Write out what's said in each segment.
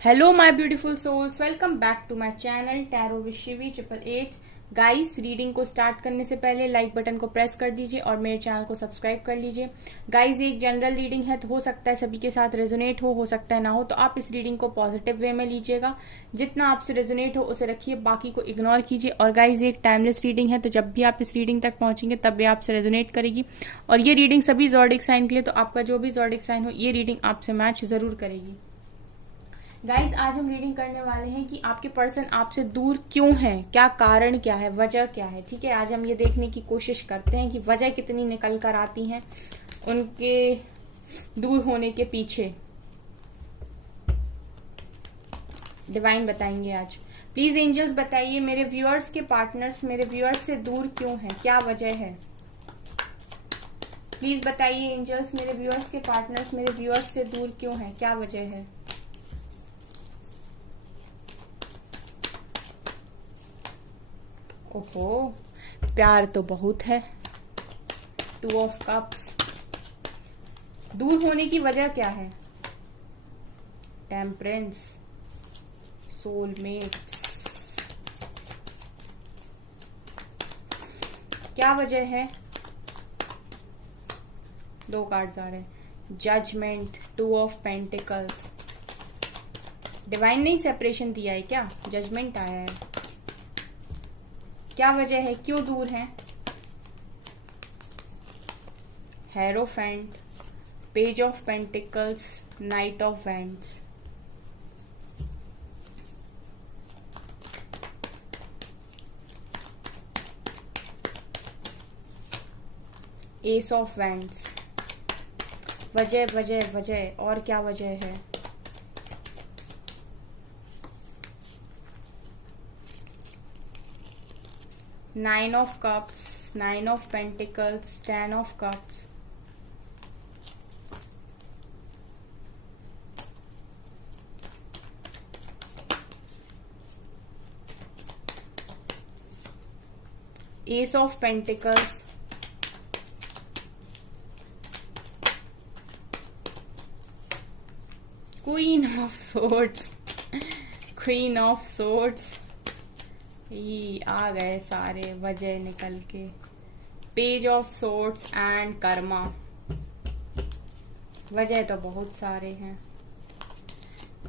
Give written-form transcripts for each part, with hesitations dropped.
Hello my beautiful souls, welcome back to my channel tarot with Shivi 888। Guys, reading को start करने से पहले like button को press कर दीजिए और मेरे चैनल को सब्सक्राइब कर लीजिए। गाइस, एक जनरल रीडिंग है तो हो सकता है सभी के साथ रेजोनेट हो सकता है ना हो, तो आप इस रीडिंग को पॉजिटिव वे में लीजिएगा। जितना आपसे रेजोनेट हो उसे रखिए, बाकी को इग्नोर कीजिए। और गाइस, एक टाइमलेस रीडिंग है, तो जब भी आप इस रीडिंग तक पहुंचेंगे तब भी आपसे रेजोनेट करेगी। और ये रीडिंग सभी ज़ोडिक साइन के लिए, तो आपका जो भी ज़ोडिक साइन हो ये रीडिंग आपसे मैच जरूर करेगी। गाइज, आज हम रीडिंग करने वाले हैं कि आपके पर्सन आपसे दूर क्यों है, क्या कारण क्या है, वजह क्या है। ठीक है, आज हम ये देखने की कोशिश करते हैं कि वजह कितनी निकल कर आती हैं उनके दूर होने के पीछे। डिवाइन बताएंगे आज। प्लीज एंजल्स बताइए, मेरे व्यूअर्स के पार्टनर्स मेरे व्यूअर्स से दूर क्यों है, क्या वजह है। प्लीज बताइए एंजल्स, मेरे व्यूअर्स के पार्टनर्स मेरे व्यूअर्स से दूर क्यों है, क्या वजह है। ओहो, प्यार तो बहुत है। 2 ऑफ कप्स। दूर होने की वजह क्या है। टेम्परेंस, सोलमेट्स, क्या वजह है। 2 कार्ड्स आ रहे हैं। Judgement, 2 of pentacles. डिवाइन ने सेपरेशन दिया है क्या, जजमेंट आया है। क्या वजह है, क्यों दूर हैं। Hierophant, page of pentacles, night of wands. S of wands. वजह वजह वजह, और क्या वजह है। 9 of cups, 9 of pentacles, 10 of cups. Ace of pentacles. Queen of swords. Queen of swords. ये आ गए सारे वजह निकल के। Page of sorts and Karma. वजह तो बहुत सारे हैं,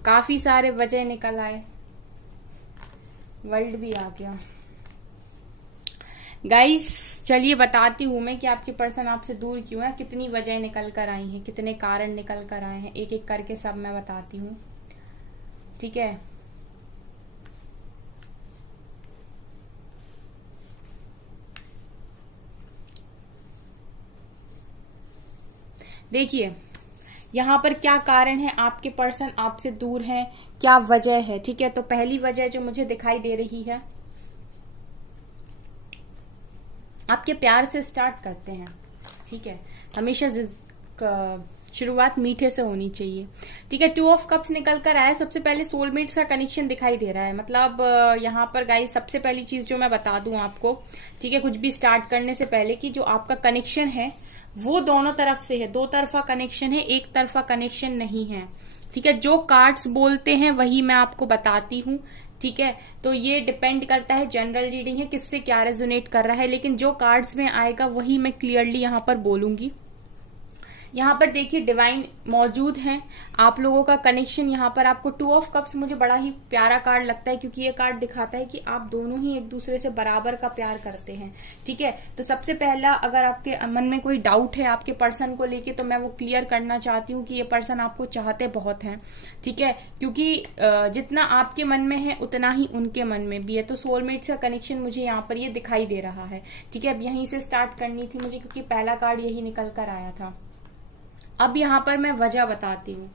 काफी सारे वजह निकल आए। वर्ल्ड भी आ गया। गाइस, चलिए बताती हूं मैं कि आपके पर्सन आपसे दूर क्यों है, कितनी वजह निकल कर आई हैं, कितने कारण निकल कर आए हैं। एक एक करके सब मैं बताती हूँ, ठीक है। देखिए, यहाँ पर क्या कारण है, आपके पर्सन आपसे दूर हैं, क्या वजह है। ठीक है, तो पहली वजह जो मुझे दिखाई दे रही है, आपके प्यार से स्टार्ट करते हैं। ठीक है, हमेशा शुरुआत मीठे से होनी चाहिए। ठीक है, 2 ऑफ कप्स निकल कर आया। सबसे पहले सोलमेट्स का कनेक्शन दिखाई दे रहा है। मतलब यहाँ पर गाइस, सबसे पहली चीज जो मैं बता दूं आपको, ठीक है, कुछ भी स्टार्ट करने से पहले, कि जो आपका कनेक्शन है वो दोनों तरफ से है, 2 तरफा कनेक्शन है, एक तरफा कनेक्शन नहीं है। ठीक है, जो कार्ड्स बोलते हैं वही मैं आपको बताती हूँ। ठीक है, तो ये डिपेंड करता है, जनरल रीडिंग है, किससे क्या रेजोनेट कर रहा है, लेकिन जो कार्ड्स में आएगा वही मैं क्लियरली यहाँ पर बोलूंगी। यहाँ पर देखिए, डिवाइन मौजूद हैं, आप लोगों का कनेक्शन यहाँ पर आपको 2 ऑफ कप्स मुझे बड़ा ही प्यारा कार्ड लगता है, क्योंकि ये कार्ड दिखाता है कि आप दोनों ही एक दूसरे से बराबर का प्यार करते हैं। ठीक है, तो सबसे पहला, अगर आपके मन में कोई डाउट है आपके पर्सन को लेके, तो मैं वो क्लियर करना चाहती हूँ कि ये पर्सन आपको चाहते बहुत हैं। ठीक है, क्योंकि जितना आपके मन में है उतना ही उनके मन में भी है। तो सोलमेट्स का कनेक्शन मुझे यहाँ पर ये दिखाई दे रहा है। ठीक है, अब यहीं से स्टार्ट करनी थी मुझे, क्योंकि पहला कार्ड यही निकल कर आया था। अब यहाँ पर मैं वजह बताती हूँ।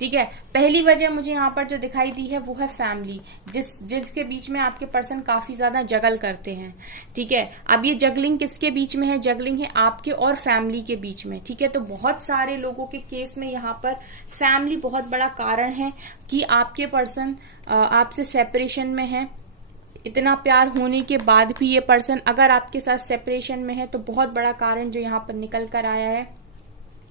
ठीक है, पहली वजह मुझे यहाँ पर जो दिखाई दी है वो है फैमिली, जिसके बीच में आपके पर्सन काफी ज्यादा जगल करते हैं। ठीक है, अब ये जगलिंग किसके बीच में है, जगलिंग है आपके और फैमिली के बीच में। ठीक है, तो बहुत सारे लोगों के केस में यहाँ पर फैमिली बहुत बड़ा कारण है कि आपके पर्सन आपसे सेपरेशन में है। इतना प्यार होने के बाद भी ये पर्सन अगर आपके साथ सेपरेशन में है, तो बहुत बड़ा कारण जो यहाँ पर निकल कर आया है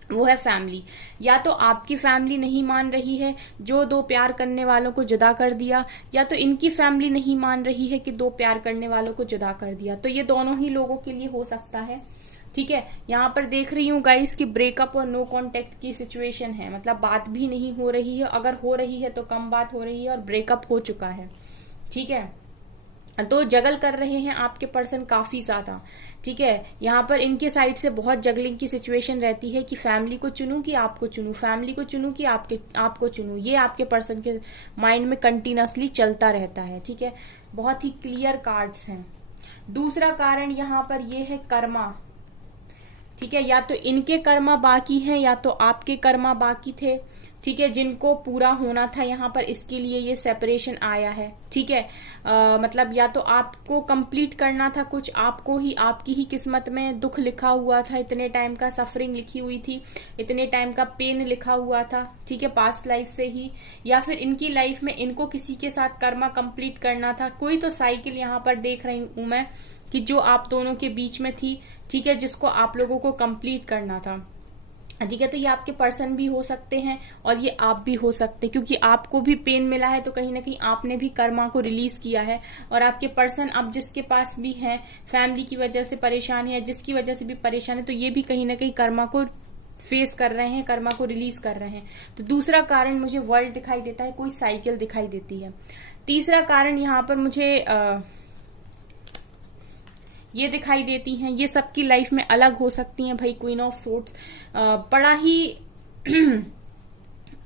वो है फैमिली। या तो आपकी फैमिली नहीं मान रही है जो दो प्यार करने वालों को जुदा कर दिया, या तो इनकी फैमिली नहीं मान रही है कि दो प्यार करने वालों को जुदा कर दिया। तो ये दोनों ही लोगों के लिए हो सकता है। ठीक है, यहाँ पर देख रही हूँ गाइस कि ब्रेकअप और नो कांटेक्ट की सिचुएशन है, मतलब बात भी नहीं हो रही है, अगर हो रही है तो कम बात हो रही है, और ब्रेकअप हो चुका है। ठीक है, तो जगल कर रहे हैं आपके पर्सन काफी ज्यादा। ठीक है, यहाँ पर इनके साइड से बहुत जगलिंग की सिचुएशन रहती है कि फैमिली को चुनूं कि आपको चुनूं, फैमिली को चुनूं कि आपको चुनूं, ये आपके पर्सन के माइंड में कंटिन्यूअसली चलता रहता है। ठीक है, बहुत ही क्लियर कार्ड्स हैं। दूसरा कारण यहाँ पर ये है कर्मा। ठीक है, या तो इनके कर्मा बाकी हैं या तो आपके कर्मा बाकी थे। ठीक है, जिनको पूरा होना था यहाँ पर, इसके लिए ये सेपरेशन आया है। ठीक है, मतलब या तो आपको कंप्लीट करना था कुछ, आपको ही आपकी ही किस्मत में दुख लिखा हुआ था, इतने टाइम का सफरिंग लिखी हुई थी, इतने टाइम का पेन लिखा हुआ था। ठीक है, पास्ट लाइफ से ही, या फिर इनकी लाइफ में इनको किसी के साथ कर्मा कंप्लीट करना था। कोई तो साइकिल यहाँ पर देख रही हूं मैं कि जो आप दोनों के बीच में थी। ठीक है, जिसको आप लोगों को कंप्लीट करना था। ठीक है, तो ये आपके पर्सन भी हो सकते हैं और ये आप भी हो सकते हैं, क्योंकि आपको भी पेन मिला है तो कहीं ना कहीं आपने भी कर्मा को रिलीज किया है। और आपके पर्सन अब जिसके पास भी है, फैमिली की वजह से परेशान है, जिसकी वजह से भी परेशान है, तो ये भी कहीं ना कहीं कर्मा को फेस कर रहे हैं, कर्मा को रिलीज कर रहे हैं। तो दूसरा कारण मुझे वर्ल्ड दिखाई देता है, कोई साइकिल दिखाई देती है। तीसरा कारण यहाँ पर मुझे ये दिखाई देती हैं, ये सबकी लाइफ में अलग हो सकती हैं भाई। क्वीन ऑफ सोर्ड्स बड़ा ही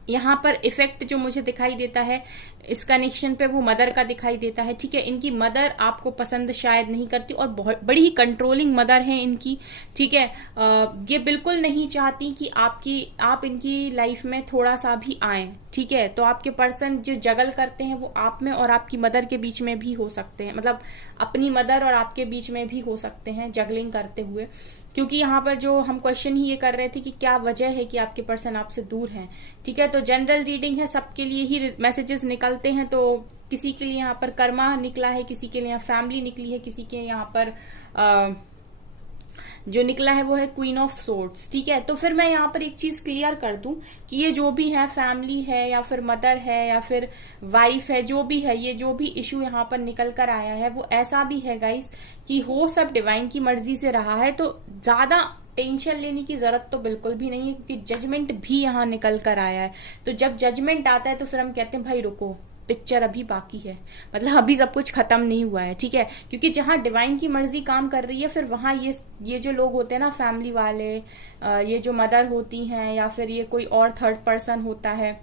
यहाँ पर इफेक्ट जो मुझे दिखाई देता है इस कनेक्शन पे, वो मदर का दिखाई देता है। ठीक है, इनकी मदर आपको पसंद शायद नहीं करती और बहुत बड़ी ही कंट्रोलिंग मदर है इनकी। ठीक है, ये बिल्कुल नहीं चाहती कि आप इनकी लाइफ में थोड़ा सा भी आए। ठीक है, तो आपके पर्सन जो जगल करते हैं वो आप में और आपकी मदर के बीच में भी हो सकते हैं, मतलब अपनी मदर और आपके बीच में भी हो सकते हैं जगलिंग करते हुए। क्योंकि यहाँ पर जो हम क्वेश्चन ही ये कर रहे थे कि क्या वजह है कि आपके पर्सन आपसे दूर हैं। ठीक है, तो जनरल रीडिंग है, सबके लिए ही मैसेजेस निकलते हैं। तो किसी के लिए यहाँ पर कर्मा निकला है, किसी के लिए यहाँ फैमिली निकली है, किसी के यहाँ पर जो निकला है वो है क्वीन ऑफ सोर्ड्स। ठीक है, तो फिर मैं यहाँ पर एक चीज क्लियर कर दूं कि ये जो भी है, फैमिली है या फिर मदर है या फिर वाइफ है, जो भी है, ये जो भी इशू यहाँ पर निकल कर आया है वो ऐसा भी है गाइस कि हो सब डिवाइन की मर्जी से रहा है। तो ज्यादा टेंशन लेने की जरूरत तो बिल्कुल भी नहीं है, क्योंकि जजमेंट भी यहाँ निकल कर आया है। तो जब जजमेंट आता है तो फिर हम कहते हैं भाई रुको, पिक्चर अभी बाकी है, मतलब अभी सब कुछ खत्म नहीं हुआ है। ठीक है, क्योंकि जहां डिवाइन की मर्जी काम कर रही है, फिर वहां ये जो लोग होते हैं ना, फैमिली वाले, ये जो मदर होती हैं या फिर ये कोई और थर्ड पर्सन होता है,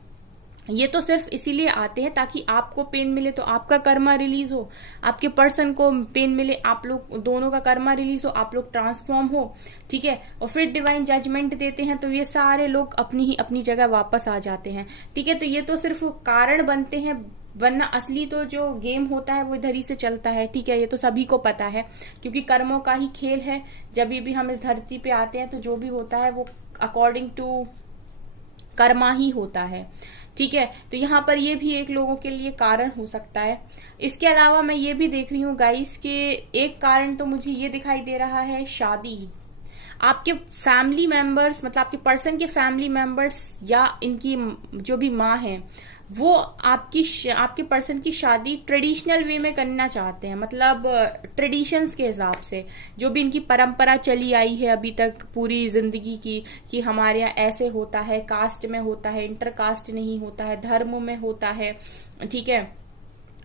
ये तो सिर्फ इसीलिए आते हैं ताकि आपको पेन मिले तो आपका कर्मा रिलीज हो, आपके पर्सन को पेन मिले, आप लोग दोनों का कर्मा रिलीज हो, आप लोग ट्रांसफॉर्म हो। ठीक है, और फिर डिवाइन जजमेंट देते हैं तो ये सारे लोग अपनी ही अपनी जगह वापस आ जाते हैं। ठीक है, तो ये तो सिर्फ कारण बनते हैं, वरना असली तो जो गेम होता है वो इधर ही से चलता है। ठीक है, ये तो सभी को पता है, क्योंकि कर्मों का ही खेल है। जब भी हम इस धरती पे आते हैं तो जो भी होता है वो अकॉर्डिंग टू कर्मा ही होता है। ठीक है, तो यहाँ पर ये भी एक लोगों के लिए कारण हो सकता है। इसके अलावा मैं ये भी देख रही हूँ गाइस कि एक कारण तो मुझे ये दिखाई दे रहा है, शादी। आपके फैमिली मेंबर्स, मतलब आपके पर्सन के फैमिली मेंबर्स या इनकी जो भी माँ है, वो आपके पर्सन की शादी ट्रेडिशनल वे में करना चाहते हैं, मतलब ट्रेडिशंस के हिसाब से, जो भी इनकी परंपरा चली आई है अभी तक पूरी जिंदगी की, कि हमारे यहाँ ऐसे होता है, कास्ट में होता है, इंटर कास्ट नहीं होता है, धर्म में होता है। ठीक है,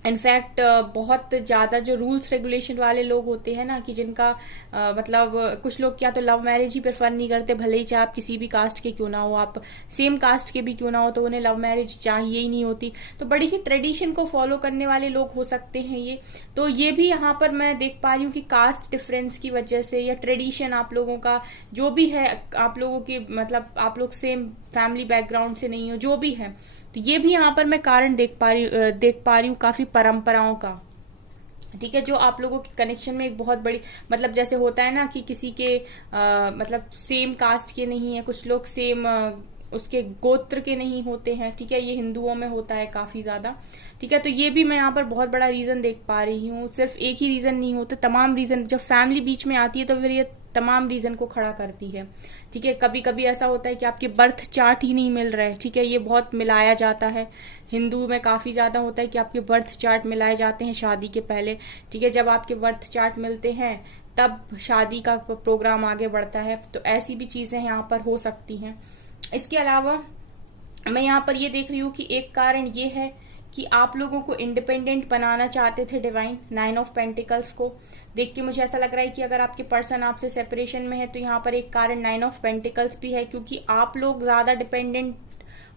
इनफैक्ट बहुत ज्यादा जो रूल्स रेगुलेशन वाले लोग होते हैं ना, कि जिनका मतलब कुछ लोग क्या तो लव मैरिज ही प्रेफर नहीं करते, भले ही चाहे आप किसी भी कास्ट के क्यों ना हो, आप सेम कास्ट के भी क्यों ना हो, तो उन्हें लव मैरिज चाहिए ही नहीं होती। तो बड़ी ही ट्रेडिशन को फॉलो करने वाले लोग हो सकते हैं ये। तो ये भी यहाँ पर मैं देख पा रही हूँ कि कास्ट डिफरेंस की वजह से या ट्रेडिशन आप लोगों का जो भी है, आप लोगों के मतलब आप लोग सेम फैमिली बैकग्राउंड से नहीं हो, जो भी है, तो ये भी यहाँ पर मैं कारण देख पा रही हूँ काफी परंपराओं का। ठीक है, जो आप लोगों के कनेक्शन में एक बहुत बड़ी, मतलब जैसे होता है ना कि किसी के मतलब सेम कास्ट के नहीं है, कुछ लोग सेम उसके गोत्र के नहीं होते हैं। ठीक है, ये हिंदुओं में होता है काफी ज्यादा। ठीक है, तो ये भी मैं यहाँ पर बहुत बड़ा रीजन देख पा रही हूँ। सिर्फ एक ही रीजन नहीं होते, तमाम रीजन। जब फैमिली बीच में आती है तो फिर ये तमाम रीजन को खड़ा करती है। ठीक है, कभी कभी ऐसा होता है कि आपके बर्थ चार्ट ही नहीं मिल रहा है। ठीक है, ये बहुत मिलाया जाता है, हिंदू में काफी ज्यादा होता है कि आपके बर्थ चार्ट मिलाए जाते हैं शादी के पहले। ठीक है, जब आपके बर्थ चार्ट मिलते हैं तब शादी का प्रोग्राम आगे बढ़ता है। तो ऐसी भी चीजें यहाँ पर हो सकती हैं। इसके अलावा मैं यहाँ पर ये देख रही हूँ कि एक कारण ये है कि आप लोगों को इंडिपेंडेंट बनाना चाहते थे डिवाइन। 9 ऑफ पेंटिकल्स को देख के मुझे ऐसा लग रहा है कि अगर आपके पर्सन आपसे सेपरेशन में है तो यहाँ पर एक कारण 9 ऑफ पेंटिकल्स भी है, क्योंकि आप लोग ज्यादा डिपेंडेंट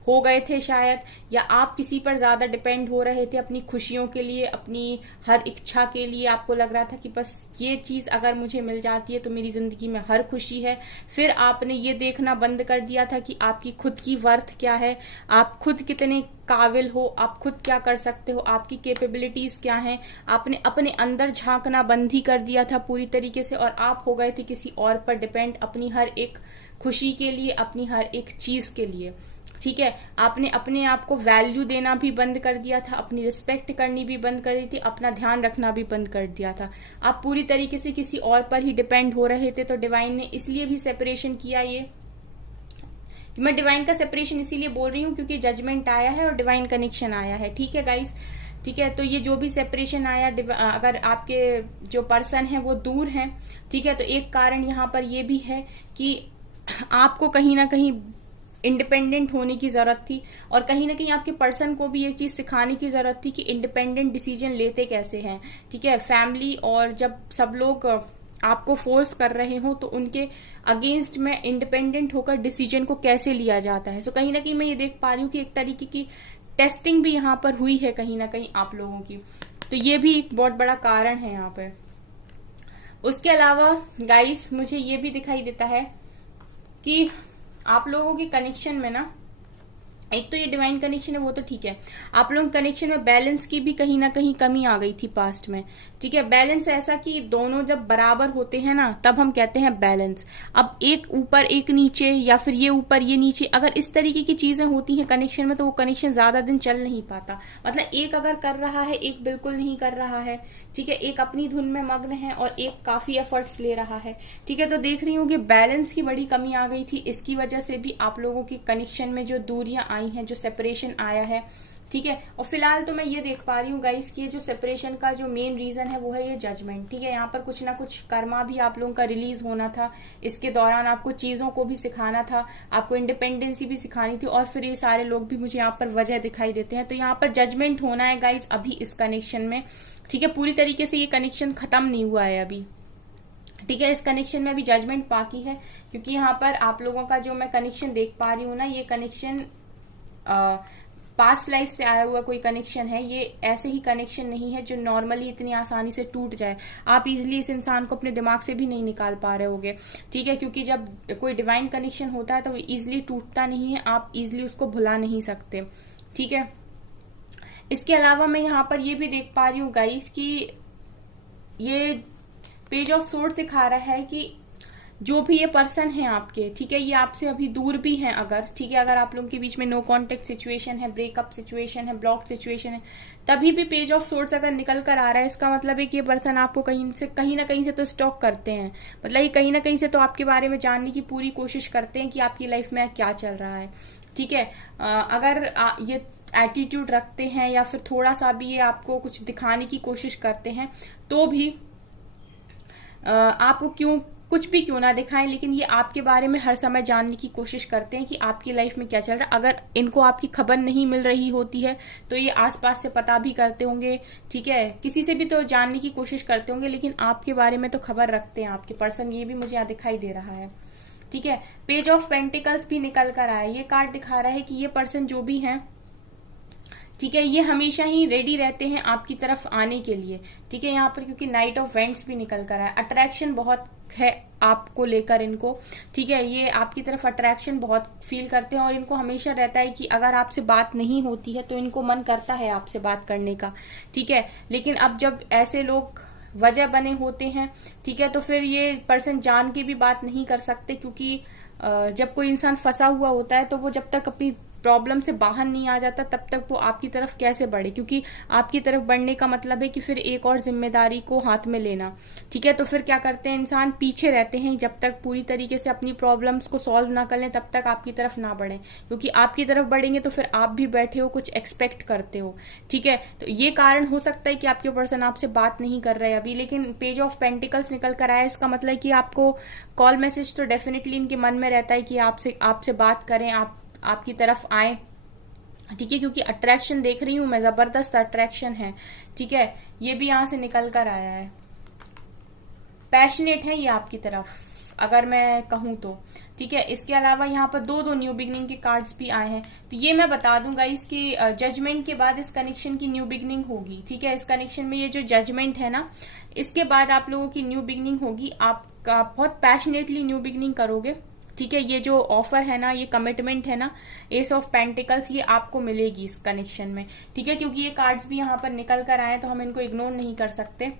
हो गए थे शायद, या आप किसी पर ज्यादा डिपेंड हो रहे थे अपनी खुशियों के लिए, अपनी हर इच्छा के लिए। आपको लग रहा था कि बस ये चीज अगर मुझे मिल जाती है तो मेरी जिंदगी में हर खुशी है। फिर आपने ये देखना बंद कर दिया था कि आपकी खुद की वर्थ क्या है, आप खुद कितने काबिल हो, आप खुद क्या कर सकते हो, आपकी कैपेबिलिटीज क्या हैं। आपने अपने अंदर झांकना बंद ही कर दिया था पूरी तरीके से, और आप हो गए थे किसी और पर डिपेंड अपनी हर एक खुशी के लिए, अपनी हर एक चीज के लिए। ठीक है, आपने अपने आप को वैल्यू देना भी बंद कर दिया था, अपनी रिस्पेक्ट करनी भी बंद कर दी थी, अपना ध्यान रखना भी बंद कर दिया था। आप पूरी तरीके से किसी और पर ही डिपेंड हो रहे थे। तो डिवाइन ने इसलिए भी सेपरेशन किया। ये मैं डिवाइन का सेपरेशन इसीलिए बोल रही हूँ क्योंकि जजमेंट आया है और डिवाइन कनेक्शन आया है। ठीक है गाइस, ठीक है, तो ये जो भी सेपरेशन आया, अगर आपके जो पर्सन है वो दूर हैं, ठीक है, तो एक कारण यहाँ पर ये भी है कि आपको कहीं ना कहीं इंडिपेंडेंट होने की जरूरत थी, और कहीं ना कहीं आपके पर्सन को भी ये चीज सिखाने की जरूरत थी कि इंडिपेंडेंट डिसीजन लेते कैसे हैं। ठीक है, फैमिली और जब सब लोग आपको फोर्स कर रहे हो तो उनके अगेंस्ट में इंडिपेंडेंट होकर डिसीजन को कैसे लिया जाता है। सो कहीं ना कहीं मैं ये देख पा रही हूँ कि एक तरीके की टेस्टिंग भी यहाँ पर हुई है कहीं ना कहीं आप लोगों की। तो ये भी एक बहुत बड़ा कारण है यहाँ पर। उसके अलावा गाइस मुझे ये भी दिखाई देता है कि आप लोगों के कनेक्शन में ना, एक तो ये डिवाइन कनेक्शन है वो तो ठीक है, आप लोगों के कनेक्शन में बैलेंस की भी कहीं ना कहीं कमी आ गई थी पास्ट में। ठीक है, बैलेंस ऐसा कि दोनों जब बराबर होते हैं ना तब हम कहते हैं बैलेंस। अब एक ऊपर एक नीचे, या फिर ये ऊपर ये नीचे, अगर इस तरीके की चीजें होती हैं कनेक्शन में तो वो कनेक्शन ज्यादा दिन चल नहीं पाता। मतलब एक अगर कर रहा है, एक बिल्कुल नहीं कर रहा है। ठीक है, एक अपनी धुन में मग्न है और एक काफी एफर्ट्स ले रहा है। ठीक है, तो देख रही हूँ कि बैलेंस की बड़ी कमी आ गई थी। इसकी वजह से भी आप लोगों की कनेक्शन में जो दूरियां आई हैं, जो सेपरेशन आया है। ठीक है, और फिलहाल तो मैं ये देख पा रही हूँ गाइस कि ये जो सेपरेशन का जो मेन रीजन है वो है ये जजमेंट। ठीक है, यहाँ पर कुछ ना कुछ कर्मा भी आप लोगों का रिलीज होना था। इसके दौरान आपको चीजों को भी सिखाना था, आपको इंडिपेंडेंसी भी सिखानी थी, और फिर ये सारे लोग भी मुझे यहाँ पर वजह दिखाई देते हैं। तो यहाँ पर जजमेंट होना है गाइस अभी इस कनेक्शन में। ठीक है, पूरी तरीके से ये कनेक्शन खत्म नहीं हुआ है अभी। ठीक है, इस कनेक्शन में भी जजमेंट बाकी है, क्योंकि यहाँ पर आप लोगों का जो मैं कनेक्शन देख पा रही हूँ ना, ये कनेक्शन पास्ट लाइफ से आया हुआ कोई कनेक्शन है। ये ऐसे ही कनेक्शन नहीं है जो नॉर्मली इतनी आसानी से टूट जाए। आप इजीली इस इंसान को अपने दिमाग से भी नहीं निकाल पा रहे होगे। ठीक है, क्योंकि जब कोई डिवाइन कनेक्शन होता है तो वो इजीली टूटता नहीं है, आप इजीली उसको भुला नहीं सकते। ठीक है, इसके अलावा मैं यहाँ पर ये भी देख पा रही हूँ गाइस कि ये पेज ऑफ सोर्ड सिखा रहा है कि जो भी ये पर्सन है आपके, ठीक है, ये आपसे अभी दूर भी हैं अगर, ठीक है, अगर आप लोगों के बीच में नो कांटेक्ट सिचुएशन है, ब्रेकअप सिचुएशन है, ब्लॉक सिचुएशन है, तभी भी पेज ऑफ सोर्ड्स अगर निकल कर आ रहा है, इसका मतलब है कि ये पर्सन आपको कहीं ना कहीं से तो स्टॉक करते हैं। मतलब ये कहीं ना कहीं से तो आपके बारे में जानने की पूरी कोशिश करते हैं कि आपकी लाइफ में क्या चल रहा है। ठीक है, अगर ये एटीट्यूड रखते हैं या फिर थोड़ा सा भी ये आपको कुछ दिखाने की कोशिश करते हैं, तो भी आपको कुछ भी क्यों ना दिखाएं, लेकिन ये आपके बारे में हर समय जानने की कोशिश करते हैं कि आपकी लाइफ में क्या चल रहा है। अगर इनको आपकी खबर नहीं मिल रही होती है तो ये आसपास से पता भी करते होंगे। ठीक है, किसी से भी तो जानने की कोशिश करते होंगे, लेकिन आपके बारे में तो खबर रखते हैं आपके पर्सन। ये भी मुझे यहाँ दिखाई दे रहा है। ठीक है, पेज ऑफ पेंटिकल्स भी निकल कर आया। ये कार्ड दिखा रहा है कि ये पर्सन जो भी है, ठीक है, ये हमेशा ही रेडी रहते हैं आपकी तरफ आने के लिए। ठीक है, यहाँ पर क्योंकि नाइट ऑफ वेंट्स भी निकल कर आया, अट्रैक्शन बहुत है आपको लेकर इनको। ठीक है, ये आपकी तरफ अट्रैक्शन बहुत फील करते हैं, और इनको हमेशा रहता है कि अगर आपसे बात नहीं होती है तो इनको मन करता है आपसे बात करने का। ठीक है, लेकिन अब जब ऐसे लोग वजह बने होते हैं, ठीक है, तो फिर ये पर्सन जान के भी बात नहीं कर सकते, क्योंकि जब कोई इंसान फंसा हुआ होता है तो वो जब तक अपनी प्रॉब्लम से बाहर नहीं आ जाता तब तक वो आपकी तरफ कैसे बढ़े, क्योंकि आपकी तरफ बढ़ने का मतलब है कि फिर एक और जिम्मेदारी को हाथ में लेना। ठीक है, तो फिर क्या करते हैं इंसान, पीछे रहते हैं जब तक पूरी तरीके से अपनी प्रॉब्लम्स को सॉल्व ना कर लें, तब तक आपकी तरफ ना बढ़े, क्योंकि आपकी तरफ बढ़ेंगे तो फिर आप भी बैठे हो, कुछ एक्सपेक्ट करते हो। ठीक है, तो ये कारण हो सकता है कि आपके पर्सन आपसे बात नहीं कर रहे अभी, लेकिन पेज ऑफ पेंटिकल्स निकल कर आया, इसका मतलब कि आपको कॉल मैसेज तो डेफिनेटली इनके मन में रहता है कि आपसे बात करें, आपकी तरफ आए। ठीक है, क्योंकि अट्रैक्शन देख रही हूं मैं, जबरदस्त अट्रैक्शन है। ठीक है, ये भी यहां से निकल कर आया है, पैशनेट है ये आपकी तरफ, अगर मैं कहूं तो। ठीक है, इसके अलावा यहाँ पर दो न्यू बिगनिंग के कार्ड्स भी आए हैं। तो ये मैं बता दूंगा, इसकी जजमेंट के बाद इस कनेक्शन की न्यू बिगनिंग होगी। ठीक है, इस कनेक्शन में ये जो जजमेंट है ना, इसके बाद आप लोगों की न्यू बिगनिंग होगी। आप बहुत पैशनेटली न्यू बिगनिंग करोगे। ठीक है, ये जो ऑफर है ना, ये कमिटमेंट है ना, एस ऑफ पेंटिकल्स, ये आपको मिलेगी इस कनेक्शन में। ठीक है, क्योंकि ये कार्ड्स भी यहाँ पर निकल कर आए तो हम इनको इग्नोर नहीं कर सकते।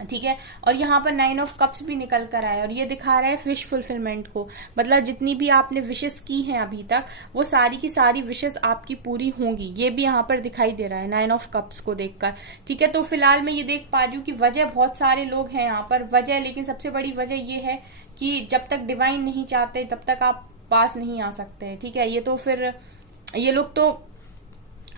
ठीक है, और यहाँ पर 9 ऑफ कप्स भी निकल कर आया, और ये दिखा रहा है विश फुलफिलमेंट को, मतलब जितनी भी आपने विशेस की हैं अभी तक, वो सारी की सारी विशेस आपकी पूरी होंगी, ये भी यहाँ पर दिखाई दे रहा है 9 ऑफ कप्स को देखकर। ठीक है, तो फिलहाल मैं ये देख पा रही हूँ कि वजह, बहुत सारे लोग हैं यहाँ पर वजह, लेकिन सबसे बड़ी वजह ये है कि जब तक डिवाइन नहीं चाहते तब तक आप पास नहीं आ सकते। ठीक है, ये तो फिर ये लोग तो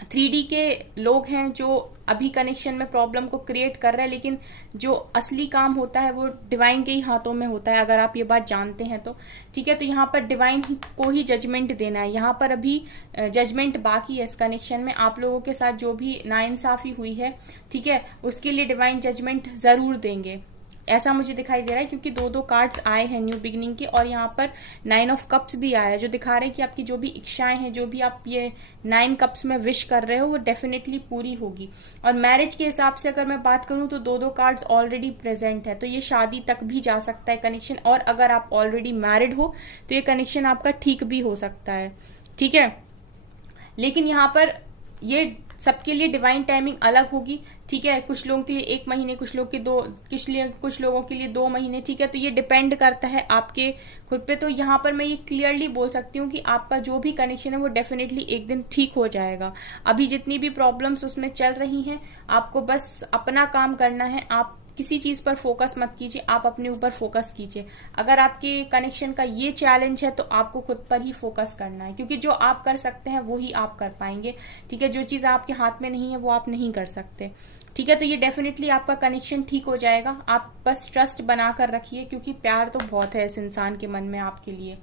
3D के लोग हैं जो अभी कनेक्शन में प्रॉब्लम को क्रिएट कर रहे हैं, लेकिन जो असली काम होता है वो डिवाइन के ही हाथों में होता है, अगर आप ये बात जानते हैं तो। ठीक है, तो यहाँ पर डिवाइन को ही जजमेंट देना है, यहाँ पर अभी जजमेंट बाकी है इस कनेक्शन में। आप लोगों के साथ जो भी नाइंसाफी हुई है, ठीक है, उसके लिए डिवाइन जजमेंट जरूर देंगे, ऐसा मुझे दिखाई दे रहा है, क्योंकि दो कार्ड्स आए हैं न्यू बिगनिंग के, और यहाँ पर 9 ऑफ कप्स भी आया है, जो दिखा रहे हैं कि आपकी जो भी इच्छाएं हैं, जो भी आप ये 9 कप्स में विश कर रहे हो, वो डेफिनेटली पूरी होगी। और मैरिज के हिसाब से अगर मैं बात करूं तो दो कार्ड्स ऑलरेडी प्रेजेंट है, तो ये शादी तक भी जा सकता है कनेक्शन, और अगर आप ऑलरेडी मैरिड हो तो ये कनेक्शन आपका ठीक भी हो सकता है। ठीक है, लेकिन यहाँ पर ये सबके लिए डिवाइन टाइमिंग अलग होगी। ठीक है, कुछ लोगों के लिए 1 महीने, कुछ लोगों के लिए 2 महीने। ठीक है, तो ये डिपेंड करता है आपके खुद पे। तो यहाँ पर मैं ये क्लियरली बोल सकती हूँ कि आपका जो भी कनेक्शन है वो डेफिनेटली एक दिन ठीक हो जाएगा। अभी जितनी भी प्रॉब्लम्स उसमें चल रही हैं, आपको बस अपना काम करना है, आप किसी चीज पर फोकस मत कीजिए, आप अपने ऊपर फोकस कीजिए। अगर आपके कनेक्शन का ये चैलेंज है तो आपको खुद पर ही फोकस करना है, क्योंकि जो आप कर सकते हैं वो ही आप कर पाएंगे। ठीक है, जो चीज आपके हाथ में नहीं है वो आप नहीं कर सकते। ठीक है, तो ये डेफिनेटली आपका कनेक्शन ठीक हो जाएगा, आप बस ट्रस्ट बनाकर रखिए, क्योंकि प्यार तो बहुत है इस इंसान के मन में आपके लिए।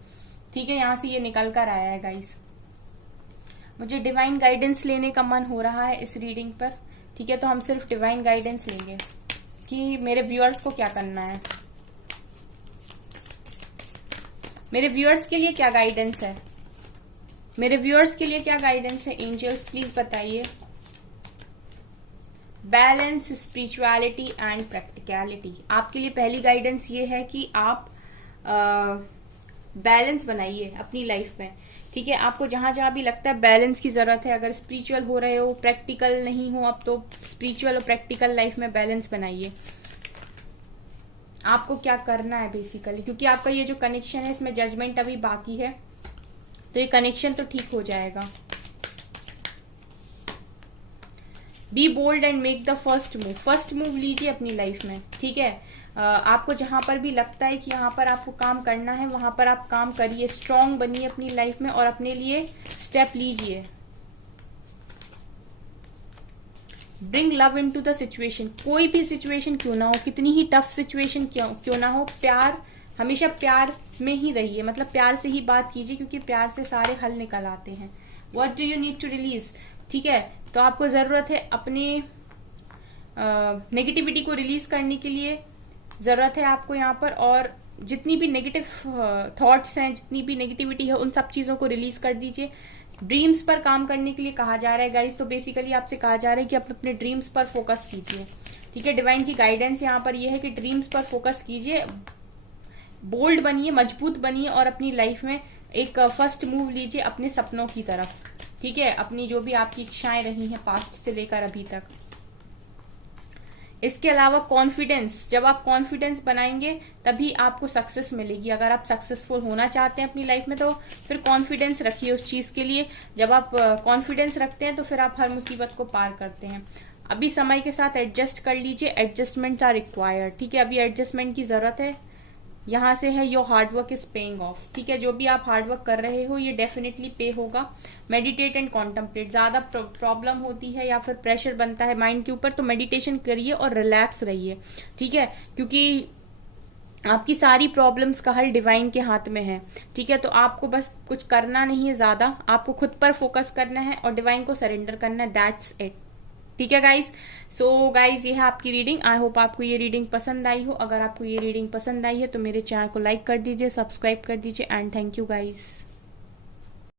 ठीक है, यहाँ से ये निकल कर आया है गाइस। मुझे डिवाइन गाइडेंस लेने का मन हो रहा है इस रीडिंग पर। ठीक है, तो हम सिर्फ डिवाइन गाइडेंस लेंगे कि मेरे व्यूअर्स को क्या करना है, मेरे व्यूअर्स के लिए क्या गाइडेंस है, मेरे व्यूअर्स के लिए क्या गाइडेंस है एंजल्स, प्लीज बताइए। बैलेंस, स्पिरिचुअलिटी एंड प्रैक्टिकलिटी, आपके लिए पहली गाइडेंस ये है कि आप बैलेंस बनाइए अपनी लाइफ में। ठीक है, आपको जहां जहां भी लगता है बैलेंस की जरूरत है, अगर स्पिरिचुअल हो रहे हो, प्रैक्टिकल नहीं हो अब, तो स्पिरिचुअल और प्रैक्टिकल लाइफ में बैलेंस बनाइए। आपको क्या करना है बेसिकली, क्योंकि आपका ये जो कनेक्शन है इसमें जजमेंट अभी बाकी है, तो ये कनेक्शन तो ठीक हो जाएगा। Be bold and make the first move, first move लीजिए अपनी लाइफ में। ठीक है, आपको जहां पर भी लगता है कि यहाँ पर आपको काम करना है, वहां पर आप काम करिए, स्ट्रांग बनिए अपनी लाइफ में और अपने लिए स्टेप लीजिए। Bring love into the situation, कोई भी सिचुएशन क्यों ना हो, कितनी ही टफ सिचुएशन क्यों ना हो, प्यार, हमेशा प्यार में ही रहिए, मतलब प्यार से ही बात कीजिए, क्योंकि प्यार से सारे हल निकल आते हैं। What do you need to release, ठीक है, तो आपको जरूरत है अपने नेगेटिविटी को रिलीज करने के लिए, जरूरत है आपको यहाँ पर, और जितनी भी नेगेटिव थॉट्स हैं, जितनी भी नेगेटिविटी है, उन सब चीजों को रिलीज कर दीजिए। ड्रीम्स पर काम करने के लिए कहा जा रहा है गाइस, तो बेसिकली आपसे कहा जा रहा है कि आप अपने ड्रीम्स पर फोकस कीजिए। ठीक है, डिवाइन की गाइडेंस यहाँ पर यह है कि ड्रीम्स पर फोकस कीजिए, बोल्ड बनिए, मजबूत बनिए, और अपनी लाइफ में एक फर्स्ट मूव लीजिए अपने सपनों की तरफ। ठीक है, अपनी जो भी आपकी इच्छाएं रही हैं पास्ट से लेकर अभी तक। इसके अलावा कॉन्फिडेंस, जब आप कॉन्फिडेंस बनाएंगे तभी आपको सक्सेस मिलेगी। अगर आप सक्सेसफुल होना चाहते हैं अपनी लाइफ में तो फिर कॉन्फिडेंस रखिए उस चीज के लिए। जब आप कॉन्फिडेंस रखते हैं तो फिर आप हर मुसीबत को पार करते हैं। अभी समय के साथ एडजस्ट कर लीजिए, एडजस्टमेंट आर रिक्वायर्ड, ठीक है। अभी एडजस्टमेंट की जरूरत है। यहाँ से है your hard work is paying off, ठीक है। जो भी आप हार्डवर्क कर रहे हो ये डेफिनेटली पे होगा। मेडिटेट एंड कॉन्टम्पलेट, ज्यादा प्रॉब्लम होती है या फिर प्रेशर बनता है माइंड के ऊपर तो मेडिटेशन करिए और रिलैक्स रहिए, ठीक है, क्योंकि आपकी सारी प्रॉब्लम्स का हल डिवाइन के हाथ में है, ठीक है। तो आपको बस कुछ करना नहीं है ज्यादा, आपको खुद पर फोकस करना है और डिवाइन को सरेंडर करना है, दैट्स इट, ठीक है गाइस। सो गाइस ये है आपकी रीडिंग। आई होप आपको ये रीडिंग पसंद आई हो। अगर आपको ये रीडिंग पसंद आई है तो मेरे चैनल को लाइक कर दीजिए, सब्सक्राइब कर दीजिए एंड थैंक यू गाइस।